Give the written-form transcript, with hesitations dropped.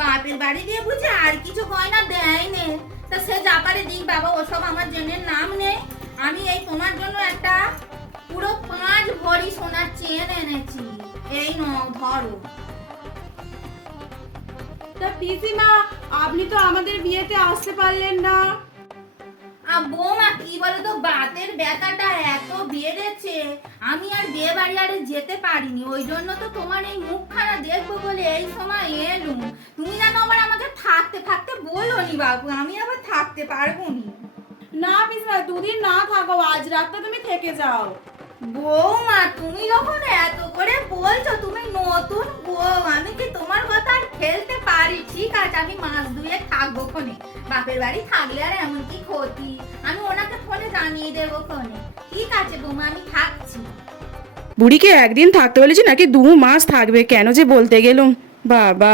বাপের বাড়ি দিয়ে বুঝে আর কিছু গয়না দেয়নি। তা সে যা পারে দিক বাবা, ওসব আমার জেনের নাম নেই। আমি এই তোমার জন্য একটা পুরো 5 ভরি সোনার চেন এনেছি, এই নাও ধরো। তা পিসিমা, আপনি তো আমাদের বিয়েতে আসতে পারলেন না। বৌমা কি বলতো, বাতের ব্যথাটা এত বেড়েছে, আমি আর বিয়ে বাড়ি আরে যেতে পারিনি। ওই জন্য তো তোমার এই মুখখানা দেখবো বলে এই সময় এলুম। তুমি জানো আবার আমাকে থাকতে থাকতে বলোনি বাবু, আমি আবার থাকতে পারবো নি। না পিসিমা, দুদিন না থাকো, আজ রাতটা তুমি থেকে যাও। বৌমা তুমি যখন এত করে বলছো, তুমি নতুন বউ, আমি কি তোমার কথা আর ফেলতে পারি? ঠিক আছে, আমি মাস 2 থাকবো খনে। বাপের বাড়ি থাকলে আর এমন কি ক্ষতি, আমি ওনাকে ফোনে জানিয়ে দেবো খনে। ঠিক আছে বৌমা, আমি থাকছি। বুড়িকে একদিন থাকতে বলেছি নাকি 2 মাস থাকবে, কেন যে বলতে গেলুম বাবা।